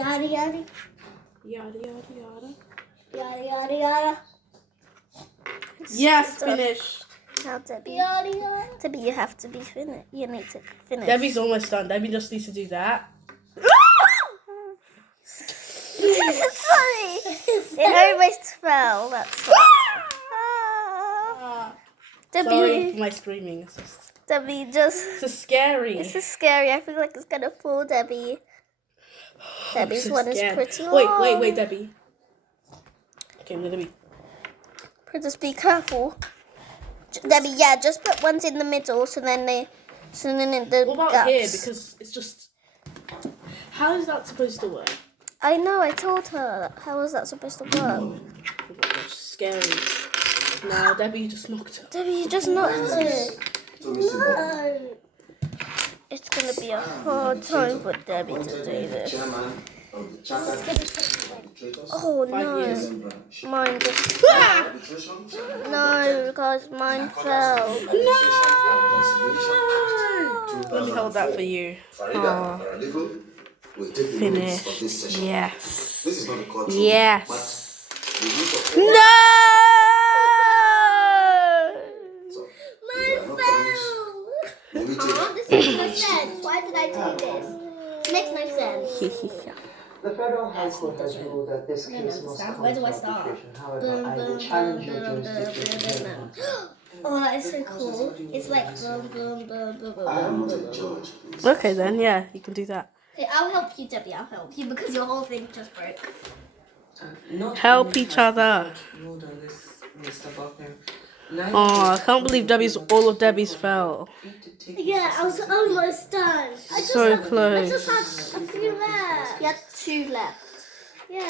Yada yada. Yada, yada, yada. Yada yada yada. Yes, finished. Now, Debbie. Yada yada. Debbie, you have to be finished. You need to finish. Debbie's almost done. Debbie just needs to do that. Sorry. It almost fell. That's why. Debbie, Sorry for my screaming. Debbie, just. It's just scary. This is scary. I feel like it's gonna fall, Debbie. Debbie's so one scared. is pretty long. Wait, Debbie. Okay, I'm gonna be. Just be careful. Debbie, yeah, just put ones in the middle, so then the What about gaps. here? Because it's just. How is that supposed to work? I know. I told her. How is that supposed to work? Oh my gosh, scary. Now Debbie just knocked her. Debbie, you just knocked it. No. It's gonna be a hard time for Debbie to do this. Oh 5 no! years. Mine just. No, guys, mine fell. No! Let me hold that for you. Oh. Finished. Yes. Yes. No! Mine fell. This makes no sense. Why did I do this? It makes no sense. The Federal High Court has ruled that this case must come Where do I to start? arbitration. However, I will challenge your jurisdiction. Oh, that is so cool. It's like boom, boom, boom, boom, boom, I am boom, not a boom, boom. judge. Okay then, yeah, you can do that. Okay, I'll help you, Debbie. I'll help you because your whole thing just broke. Help each other. Oh, I can't believe all of Debbie's fell. Yeah, I was almost done. I just So had, close. I just had a few left. You had 2 left. Yeah.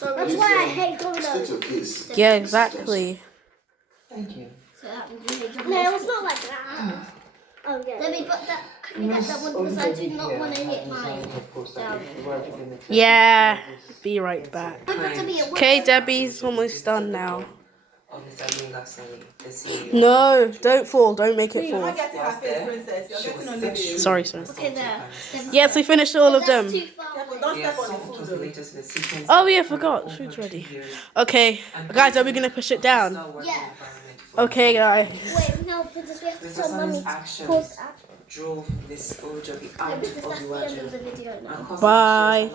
That's why I hate donuts. Yeah, exactly. Thank you. So that means you hate donuts. No, it's not like that. Oh yeah. Debbie, but that can you get that one because I do not want to hit mine down. Yeah, be right back. But Debbie, it Okay, Debbie's almost done now. No, don't fall. Don't make it fall. Sorry. Okay, there. Yes, we finished all of them. That's too far. Don't step on the food. Oh yeah, forgot. Food's ready. Okay, guys, are we gonna push it down? Yeah. Okay, guys. Wait, no, because we have to tell mommy to pause action. Drove this OJB No, out because of that's the the end of water the video now. and caused Bye. a